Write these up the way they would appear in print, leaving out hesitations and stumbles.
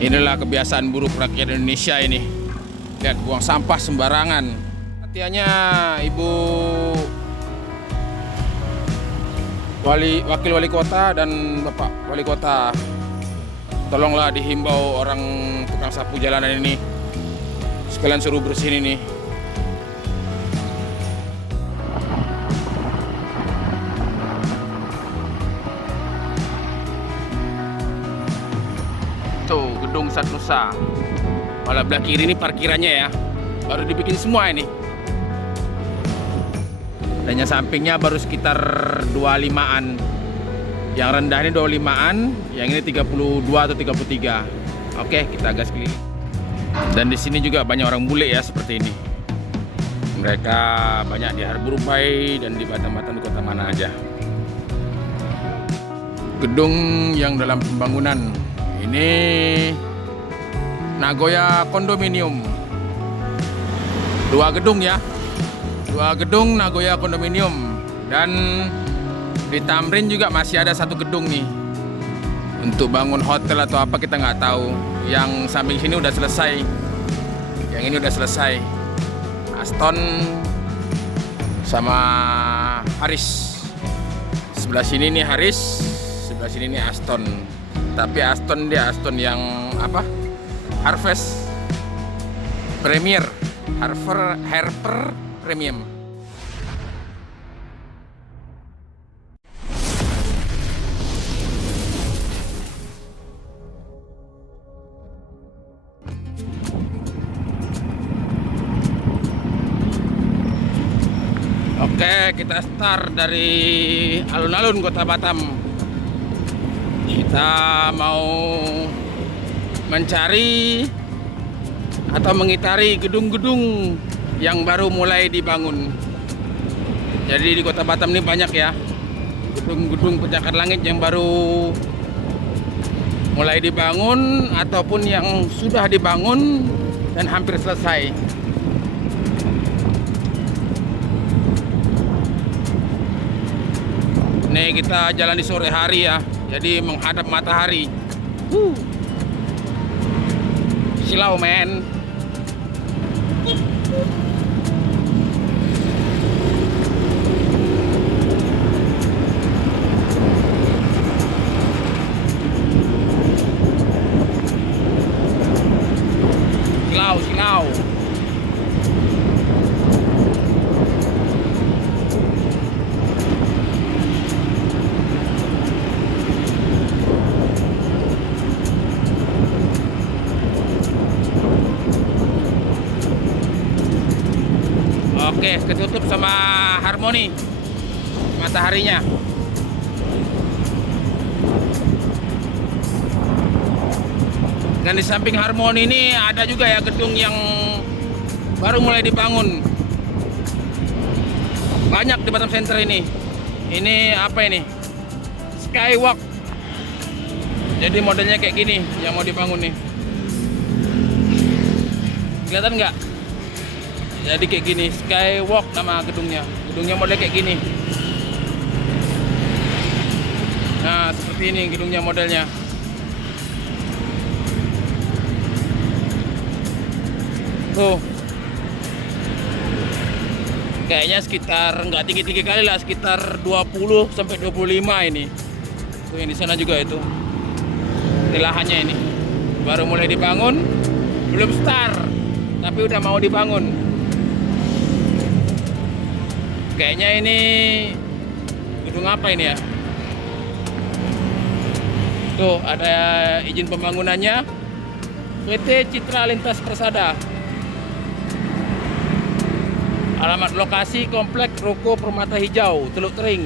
Inilah kebiasaan buruk rakyat Indonesia ini. Lihat, buang sampah sembarangan. Artinya Ibu Wakil Wali Kota dan Bapak Wali Kota, tolonglah dihimbau orang tukang sapu jalanan ini. Sekalian suruh bersihin ini. Tuh, gedung Satnusa. Kalau belah kiri ini parkirannya ya. Baru dibikin semua ini. Dan yang sampingnya baru sekitar 25-an. Yang rendah ini 25-an, yang ini 32 atau 33. Oke, kita gas keliling. Dan di sini juga banyak orang bule ya seperti ini. Mereka banyak di Harborupai dan di Batam-Batam di kota mana aja. Gedung yang dalam pembangunan. Ini Nagoya Kondominium. 2 gedung ya. 2 gedung Nagoya Kondominium. Dan di Tamrin juga masih ada 1 gedung nih. Untuk bangun hotel atau apa kita nggak tahu. Yang samping sini udah selesai. Yang ini udah selesai. Aston sama Haris. Sebelah sini nih Haris, sebelah sini nih Aston. Tapi Aston dia Aston yang apa? Harvest Premier, Harper Premium. Oke, kita start dari alun-alun Kota Batam. Kita mau mencari atau mengitari gedung-gedung yang baru mulai dibangun. Jadi di Kota Batam ini banyak ya gedung-gedung pencakar langit yang baru mulai dibangun ataupun yang sudah dibangun dan hampir selesai. Nih kita jalan di sore hari ya, jadi menghadap matahari. Silau men. Silau. Oke, ketutup sama Harmoni mataharinya. Dan di samping Harmoni ini ada juga ya gedung yang baru mulai dibangun. Banyak di Batam Center ini. Ini apa ini? Skywalk. Jadi modelnya kayak gini yang mau dibangun nih. Kelihatan nggak? Jadi kayak gini, Skywalk nama gedungnya. Gedungnya model kayak gini. Nah, seperti ini gedungnya modelnya. Tuh. Kayaknya sekitar nggak tinggi-tinggi kali lah, sekitar 20 sampai 25 ini. Tuh yang di sana juga itu. Ini lahannya ini. Baru mulai dibangun, belum start, tapi udah mau dibangun. Kayaknya ini gedung apa ini ya? Tuh ada izin pembangunannya. PT Citra Lintas Persada. Alamat lokasi Komplek Ruko Permata Hijau, Teluk Tering.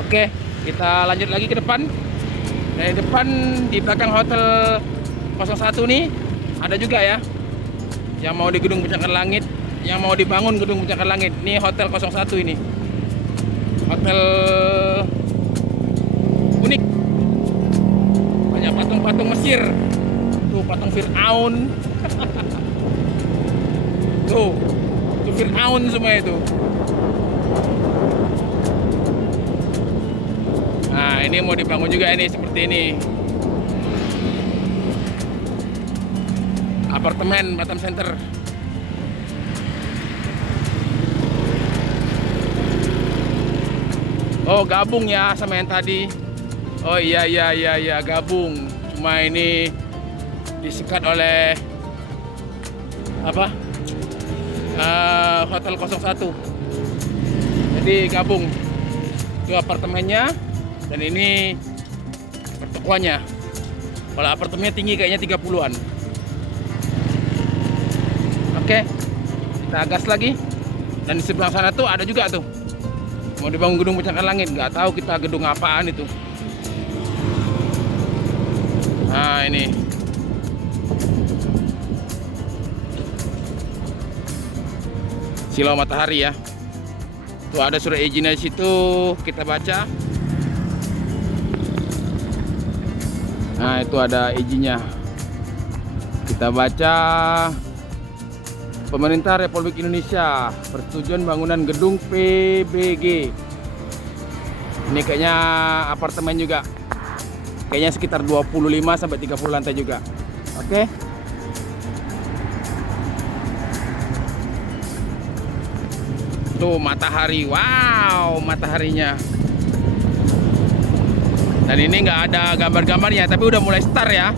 Oke, kita lanjut lagi ke depan. Dari depan di belakang Hotel 01 nih ada juga ya yang mau di gedung pencakar langit. Yang mau dibangun gedung pencakar langit. Ini Hotel 01 ini. Hotel unik. Banyak patung-patung Mesir. Tuh patung Fir'aun. Tuh, itu Fir'aun semua itu. Nah, ini mau dibangun juga ini seperti ini. Apartemen Batam Center. Oh, gabung ya sama yang tadi. Oh iya gabung. Cuma ini disekat oleh apa? Hotel 01. Jadi gabung. Itu apartemennya dan ini pertokoannya. Kalau apartemennya tinggi kayaknya 30-an. Oke. Kita gas lagi. Dan di sebelah sana tuh ada juga tuh. Mau dibangun gedung pencakar langit, nggak tahu kita gedung apaan itu. Nah ini Silau Matahari ya. Tuh ada surat izinnya di situ, kita baca. Nah itu ada izinnya. Kita baca. Pemerintah Republik Indonesia persetujuan bangunan gedung PBG. Ini kayaknya apartemen juga. Kayaknya sekitar 25 sampai 30 lantai juga. Oke. Tuh matahari. Wow, mataharinya. Dan ini nggak ada gambar-gambarnya, tapi udah mulai start ya.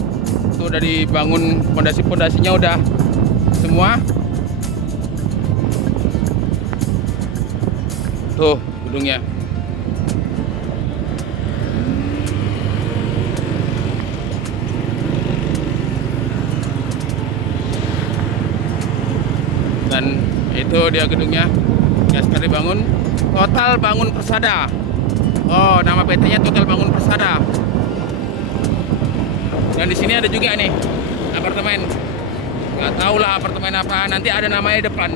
Tuh udah dibangun pondasi-pondasinya udah semua. Tuh gedungnya. Dan itu dia gedungnya. Ya sekali bangun. Total Bangun Persada. Oh, nama PT-nya Total Bangun Persada. Dan di sini ada juga nih apartemen. Nggak tahu lah apartemen apa. Nanti ada namanya di depan.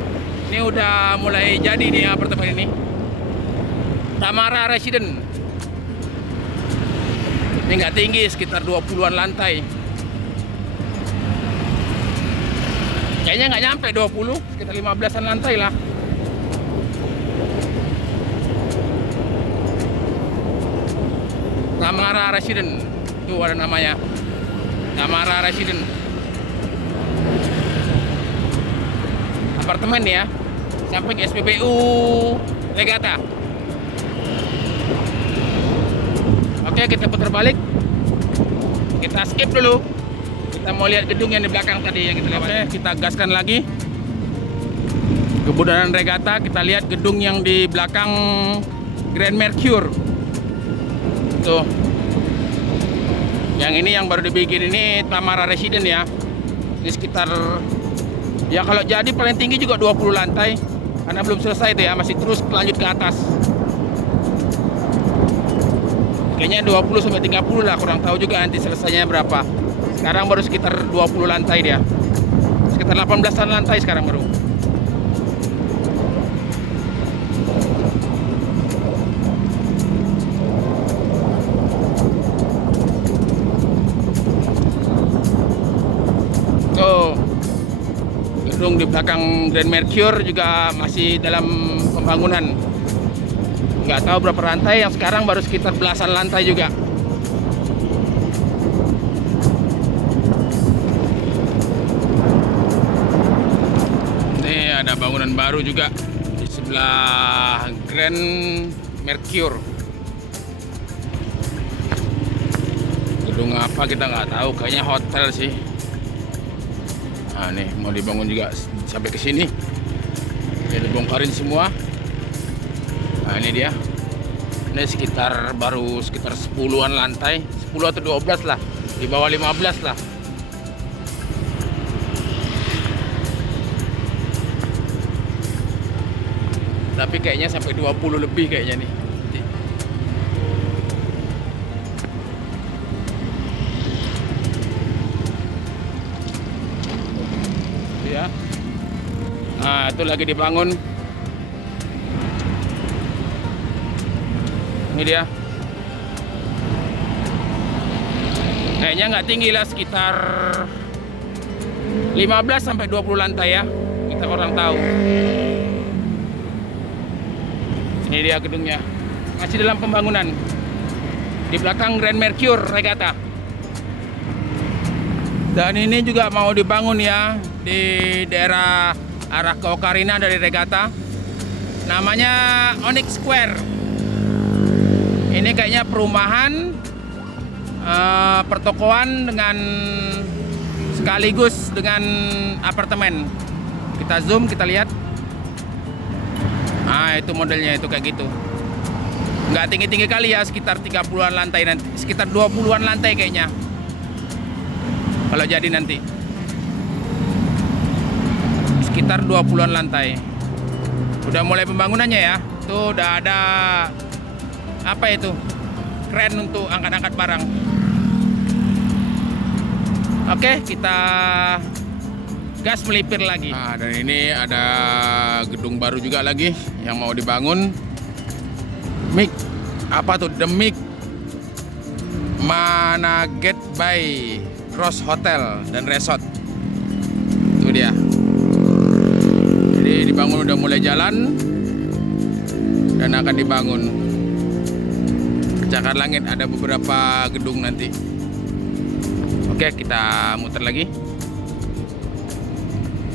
Ini udah mulai jadi nih apartemen ini. Tamara Resident. Ini nggak tinggi, sekitar 20-an lantai. Kayaknya nggak nyampe 20, sekitar 15-an lantai lah. Tamara Resident. Itu ada namanya. Tamara Resident. Apartemen ya. Samping SPBU Legata. Oke, kita putar balik. Kita skip dulu. Kita mau lihat gedung yang di belakang tadi yang kita lewat. Oke, kita gaskan lagi. Kebudanan Regata, kita lihat gedung yang di belakang Grand Mercure. Tuh. Yang ini yang baru dibikin ini Tamara Resident ya. Ini sekitar ya kalau jadi paling tinggi juga 20 lantai. Karena belum selesai itu ya, masih terus lanjut ke atas. Kayaknya 20 sampai 30 lah, kurang tahu juga nanti selesainya berapa. Sekarang baru sekitar 20 lantai dia. Sekitar 18-an lantai sekarang baru. Tuh. Gedung di belakang Grand Mercure juga masih dalam pembangunan. Nggak tahu berapa lantai, yang sekarang baru sekitar belasan lantai juga. Ini ada bangunan baru juga di sebelah Grand Mercure. Gedung apa kita nggak tahu, kayaknya hotel sih. Nah nih mau dibangun juga sampai ke sini. Ya dibongkarin semua. Nah ini dia. Ini baru sekitar 10-an lantai, 10 atau 12 lah, di bawah 15 lah. Tapi kayaknya sampai 20 lebih kayaknya nih. Ya. Nah, itu lagi dibangun. Ini dia. Kayaknya nggak tinggi lah, sekitar 15 sampai 20 lantai ya. Kita kurang tahu. Ini dia gedungnya. Masih dalam pembangunan. Di belakang Grand Mercure Regatta. Dan ini juga mau dibangun ya di daerah arah ke Ocarina dari Regatta. Namanya Onyx Square. Ini kayaknya perumahan, pertokoan dengan sekaligus dengan apartemen. Kita zoom, kita lihat. Nah, itu modelnya itu kayak gitu. Nggak tinggi-tinggi kali ya, sekitar 30-an lantai nanti. Sekitar 20-an lantai kayaknya. Kalau jadi nanti. Sekitar 20-an lantai. Udah mulai pembangunannya ya. Tuh udah ada apa itu? Kren untuk angkat-angkat barang. Oke, kita gas melipir lagi. Nah, dan ini ada gedung baru juga lagi yang mau dibangun. Mic, apa tuh? The Mic Managet by Cross Hotel dan Resort. Itu dia. Jadi dibangun, udah mulai jalan dan akan dibangun. Pencakar langit, ada beberapa gedung nanti. Oke, kita muter lagi.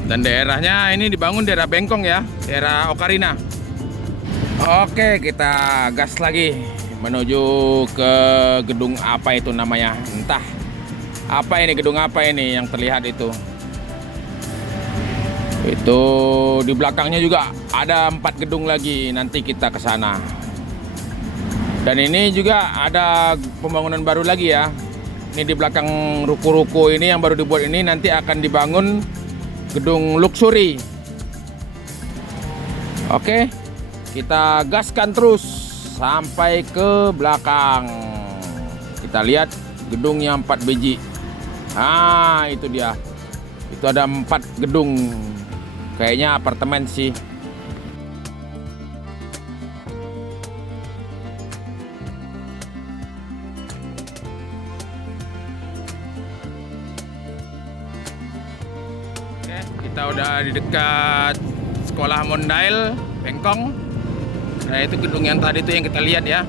Dan daerahnya ini dibangun daerah Bengkong ya, daerah Ocarina. Oke, kita gas lagi menuju ke gedung apa itu namanya, entah apa ini, gedung apa ini yang terlihat itu. Itu di belakangnya juga ada 4 gedung lagi, nanti kita ke sana. Dan ini juga ada pembangunan baru lagi ya. Ini di belakang ruko-ruko ini yang baru dibuat ini nanti akan dibangun gedung luxury. Oke, kita gaskan terus sampai ke belakang. Kita lihat gedung yang 4 biji. Ah, itu dia. Itu ada 4 gedung. Kayaknya apartemen sih. Oke, kita udah di dekat sekolah Mondail, Bengkong. Nah, itu gedung yang tadi itu yang kita lihat ya.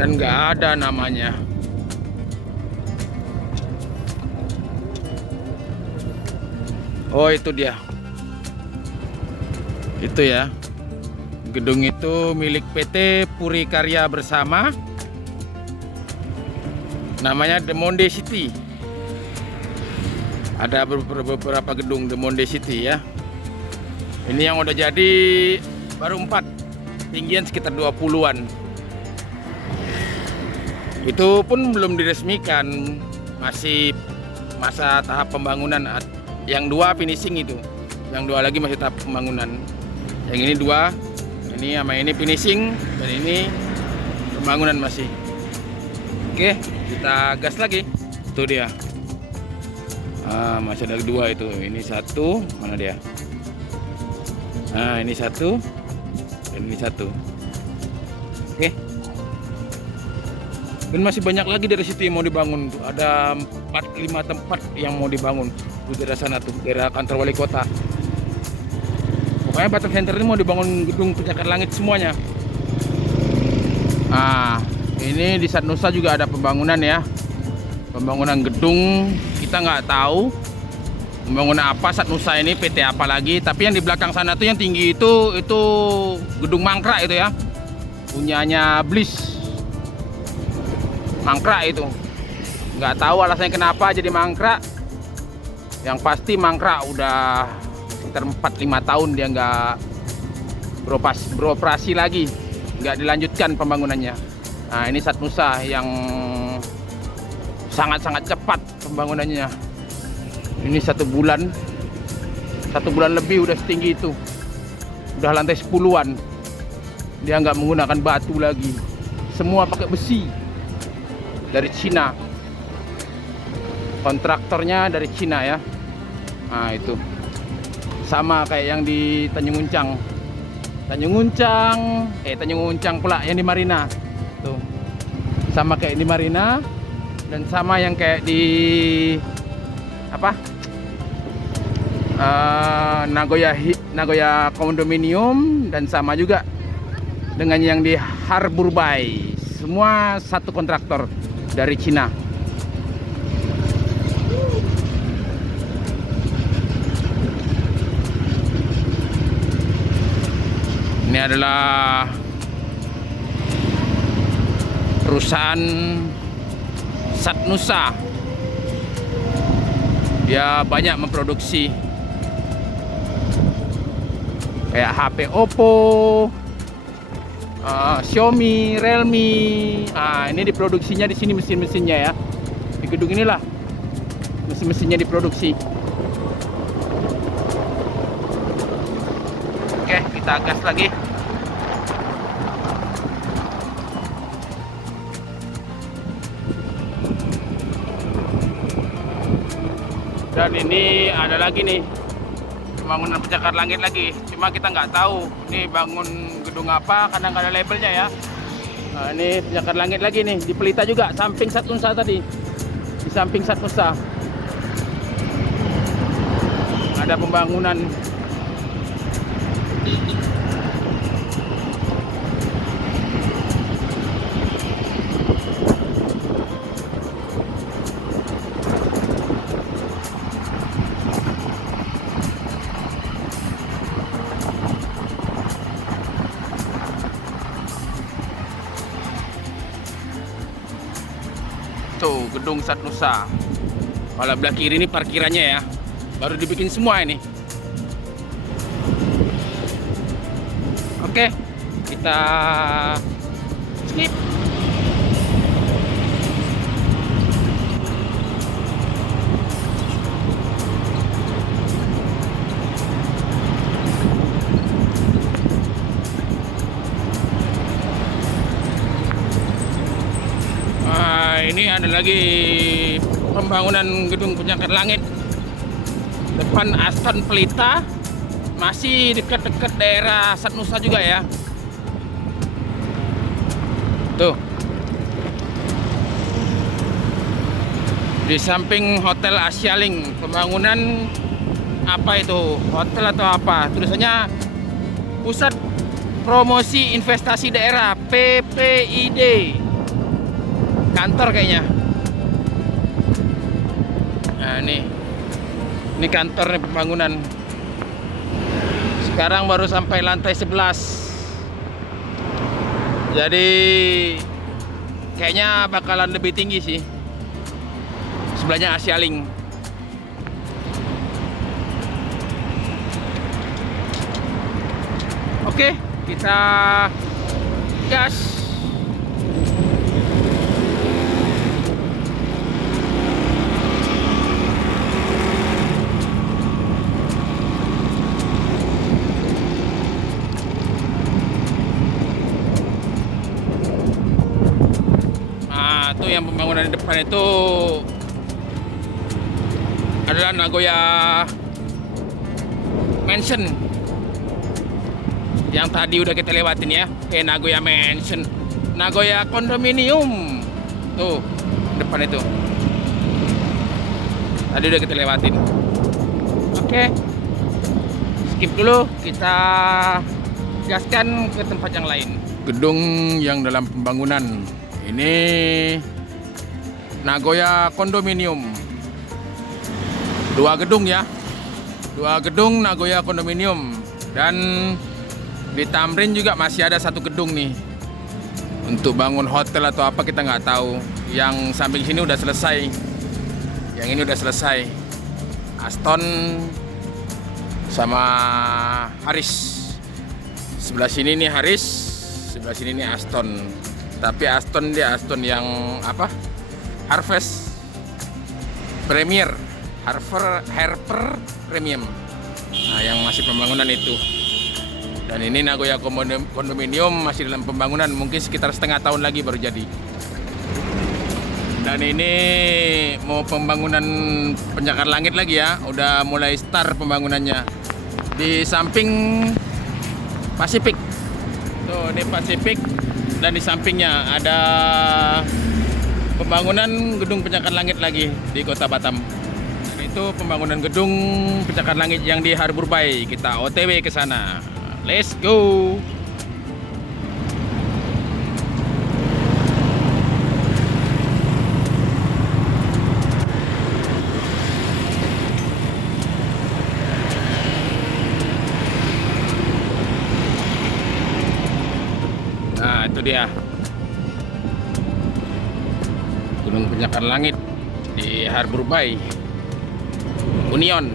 Dan nggak ada namanya. Oh, itu dia. Itu ya. Gedung itu milik PT Puri Karya Bersama. Namanya The Monde City. Ada beberapa gedung The Monde City ya. Ini yang udah jadi baru 4. Tinggian sekitar 20-an. Itu pun belum diresmikan, masih masa tahap pembangunan. Yang 2 finishing itu, yang 2 lagi masih tahap pembangunan. Yang ini 2, ini sama ini finishing, dan ini pembangunan masih. Oke, kita gas lagi. Itu dia. Masih ada 2 itu. Ini 1, mana dia? Nah, ini 1, dan ini 1. Oke. Dan masih banyak lagi dari situ yang mau dibangun. Ada 4-5 tempat yang mau dibangun di daerah sana tuh, daerah kantor wali kota. Pokoknya Batam Center ini mau dibangun gedung pencakar langit semuanya. Nah, ini di Sat Nusa juga ada pembangunan ya. Pembangunan gedung, kita nggak tahu pembangunan apa Sat Nusa ini, PT apa lagi. Tapi yang di belakang sana tuh yang tinggi itu gedung mangkrak itu ya. Punyanya Bliss. Mangkrak itu, nggak tahu alasannya kenapa jadi mangkrak. Yang pasti mangkrak udah sekitar 4-5 tahun dia nggak beroperasi lagi, nggak dilanjutkan pembangunannya. Nah, ini Sat Nusa yang sangat-sangat cepat pembangunannya. Ini 1 bulan lebih udah setinggi itu, udah lantai 10-an. Dia nggak menggunakan batu lagi, semua pakai besi. Dari Cina, kontraktornya dari Cina ya. Nah, itu Sama kayak yang di Tanjung Uncang. Tanjung Uncang pula yang di Marina. Tuh. Sama kayak di Marina dan sama yang kayak di apa? Nagoya Condominium, dan sama juga dengan yang di Harbour Bay. Semua satu kontraktor dari Cina. Ini adalah perusahaan Satnusa. Dia banyak memproduksi kayak HP Oppo, Xiaomi, Realme. Ini diproduksinya di sini mesin-mesinnya ya. Di gedung inilah mesin-mesinnya diproduksi. Oke, kita gas lagi. Dan ini ada lagi nih pembangunan pencakar langit lagi. Cuma kita nggak tahu ini bangun gedung apa karena nggak ada labelnya ya. Nah, ini pencakar langit lagi nih di Pelita juga, samping Satnusa tadi. Di samping Satnusa ada pembangunan. Tuh gedung Satnusa. Kalau belah kiri ini parkirannya ya, baru dibikin semua ini. Oke, kita skip. Ini ada lagi pembangunan gedung pencakar langit depan Aston Pelita, masih dekat-dekat daerah Satnusa juga ya. Tuh, di samping Hotel Asialing, pembangunan apa itu, hotel atau apa, tulisannya Pusat Promosi Investasi Daerah PPID. Kantor kayaknya. Nah, ini kantor nih, pembangunan. Sekarang baru sampai lantai 11. Jadi kayaknya bakalan lebih tinggi sih. Sebelahnya Asialing. Oke, kita gas. Itu yang pembangunan di depan itu adalah Nagoya Mansion yang tadi udah kita lewatin ya. Nagoya Mansion, Nagoya Condominium tuh depan itu tadi udah kita lewatin. Oke, skip dulu, kita gaskan ke tempat yang lain. Gedung yang dalam pembangunan ini Nagoya Condominium. 2 gedung ya. 2 gedung Nagoya Condominium. Dan di Tamrin juga masih ada 1 gedung nih. Untuk bangun hotel atau apa kita nggak tahu. Yang samping sini udah selesai. Yang ini udah selesai. Aston sama Haris. Sebelah sini nih Haris, sebelah sini nih Aston. Tapi Aston dia Aston yang apa? Harvest Premier, Harper Premium. Nah, yang masih pembangunan itu. Dan ini Nagoya Condominium masih dalam pembangunan, mungkin sekitar setengah tahun lagi baru jadi. Dan ini mau pembangunan pencakar langit lagi ya, udah mulai start pembangunannya. di samping Pasifik. Tuh, ini Pasifik, dan di sampingnya ada pembangunan gedung pencakar langit lagi di Kota Batam. Dan itu pembangunan gedung pencakar langit yang di Harbor Bay. Kita OTW ke sana. Let's go. Nah, itu dia gedung pencakar langit di Harbor Bay Union.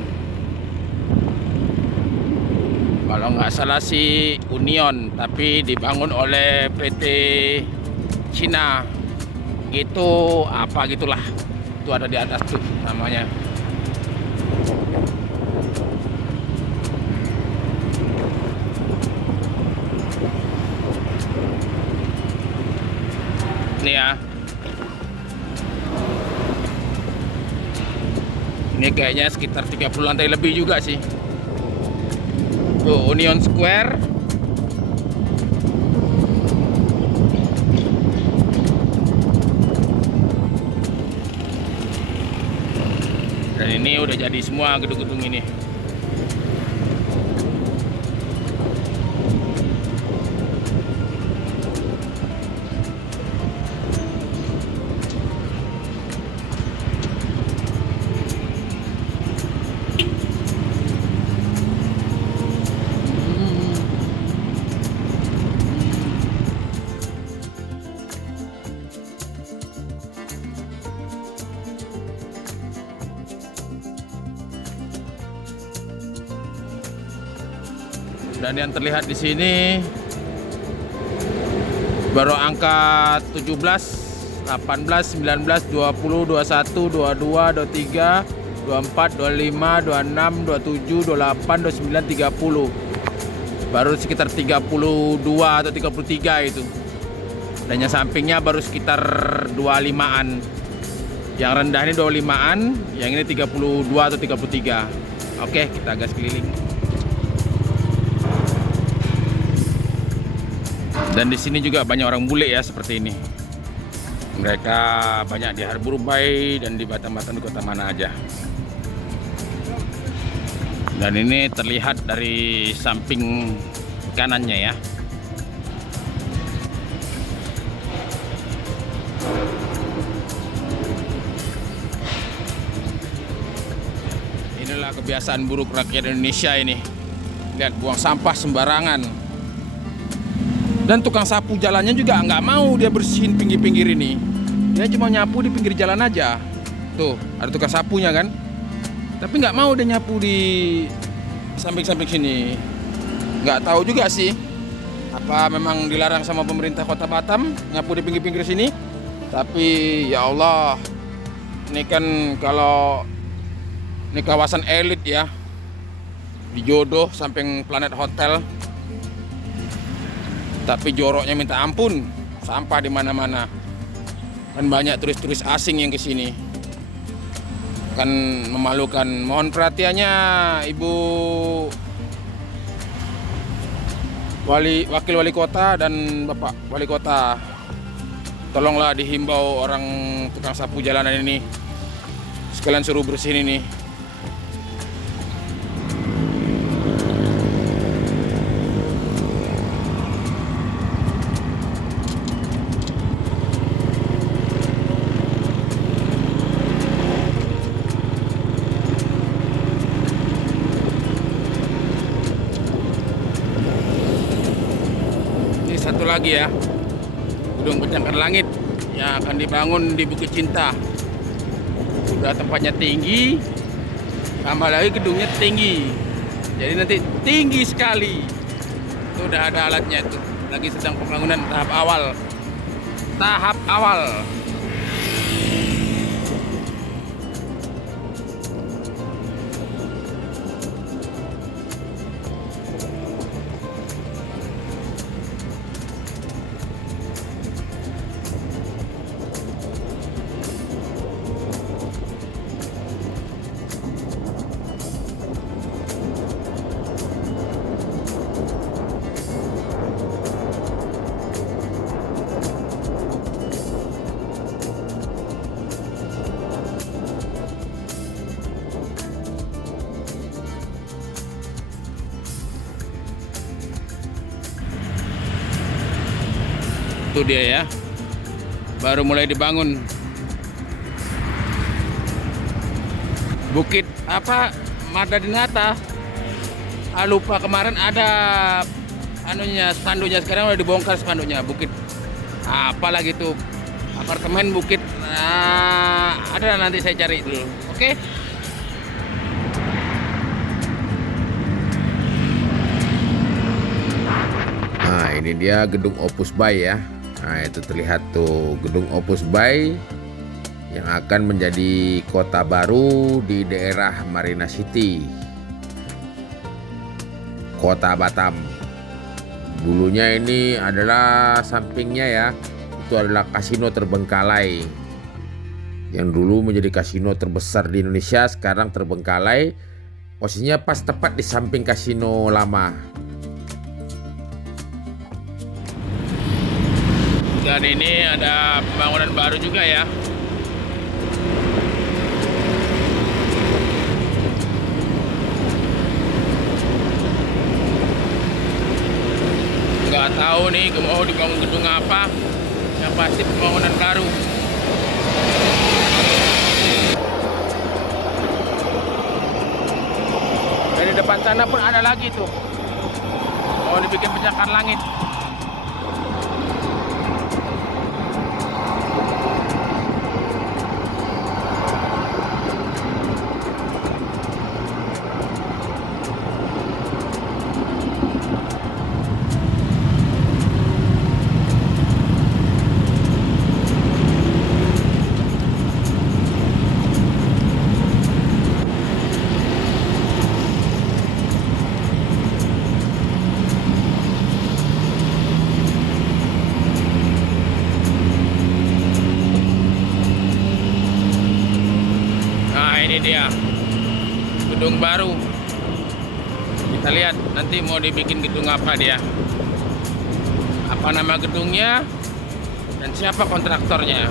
Kalau nggak salah sih Union, tapi dibangun oleh PT Cina gitu, apa gitulah. Itu ada di atas tuh namanya. Ini ya. Ini kayaknya sekitar 30 lantai lebih juga sih. Tuh, Union Square. Dan ini udah jadi semua gedung-gedung ini. Dan yang terlihat di sini baru angka 17, 18, 19, 20, 21, 22, 23, 24, 25, 26, 27, 28, 29, 30. Baru sekitar 32 atau 33 itu. Dan yang sampingnya baru sekitar 25-an. Yang rendah ini 25-an, yang ini 32 atau 33. Oke, kita gas keliling. Dan di sini juga banyak orang bule ya, seperti ini. Mereka banyak di Harbor Bay dan di Batam-Batam, di kota mana aja. Dan ini terlihat dari samping kanannya ya. Inilah kebiasaan buruk rakyat Indonesia ini. Lihat, buang sampah sembarangan. Dan tukang sapu jalannya juga nggak mau dia bersihin pinggir-pinggir ini. Dia cuma nyapu di pinggir jalan aja. Tuh, ada tukang sapunya kan. Tapi nggak mau dia nyapu di samping-samping sini. Nggak tahu juga sih. Apa memang dilarang sama pemerintah Kota Batam nyapu di pinggir-pinggir sini. Tapi ya Allah, ini kan kalau ini kawasan elit ya. Di Jodoh samping Planet Hotel. Tapi joroknya minta ampun, sampah di mana-mana. Kan banyak turis-turis asing yang ke sini. Kan memalukan. Mohon perhatiannya Ibu Wakil Wali Kota dan Bapak Wali Kota. Tolonglah dihimbau orang tukang sapu jalanan ini. Sekalian suruh bersihin ini. Satu lagi ya, gedung pencakar langit yang akan dibangun di Bukit Cinta. Sudah tempatnya tinggi, tambah lagi gedungnya tinggi, jadi nanti tinggi sekali. Itu udah ada alatnya itu, lagi sedang pembangunan tahap awal. Tahap awal. Itu dia ya, baru mulai dibangun. Bukit apa, Madadinata. Lupa, kemarin ada anunya, spanduknya, sekarang udah dibongkar spanduknya. Bukit apalagi tuh, apartemen Bukit, ada, nanti saya cari dulu. Oke. Nah, ini dia gedung Opus Bay ya. Nah, itu terlihat tuh gedung Opus Bay yang akan menjadi kota baru di daerah Marina City, Kota Batam. Dulunya ini adalah sampingnya ya, itu adalah kasino terbengkalai. Yang dulu menjadi kasino terbesar di Indonesia, sekarang terbengkalai. Posisinya pas tepat di samping kasino lama. Dan ini ada pembangunan baru juga ya. Nggak tahu nih mau dibangun gedung apa, yang pasti pembangunan baru. Dari depan sana pun ada lagi tuh, mau dibikin pencakar langit. Ini dia gedung baru. Kita lihat nanti mau dibikin gedung apa dia, apa nama gedungnya, dan siapa kontraktornya.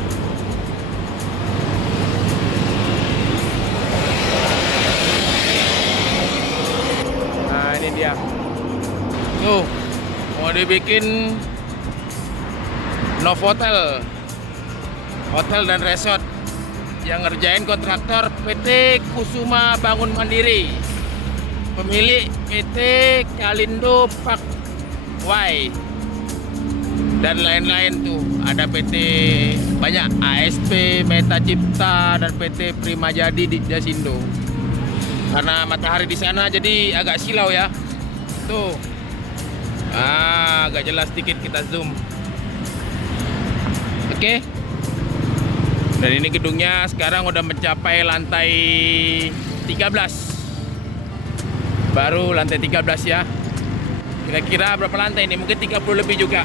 Nah, ini dia tuh, mau dibikin Novotel, hotel dan resort. Yang ngerjain kontraktor PT Kusuma Bangun Mandiri, pemilik PT Kalindo Park Y, dan lain-lain tuh. Ada PT banyak, ASP, Meta Cipta, dan PT Prima Jadi di Jasindo. Karena matahari di sana jadi agak silau ya. Tuh, agak jelas sedikit, kita zoom. Oke. Dan ini gedungnya sekarang udah mencapai lantai 13. Baru lantai 13 ya. Kira-kira berapa lantai ini? Mungkin 30 lebih juga.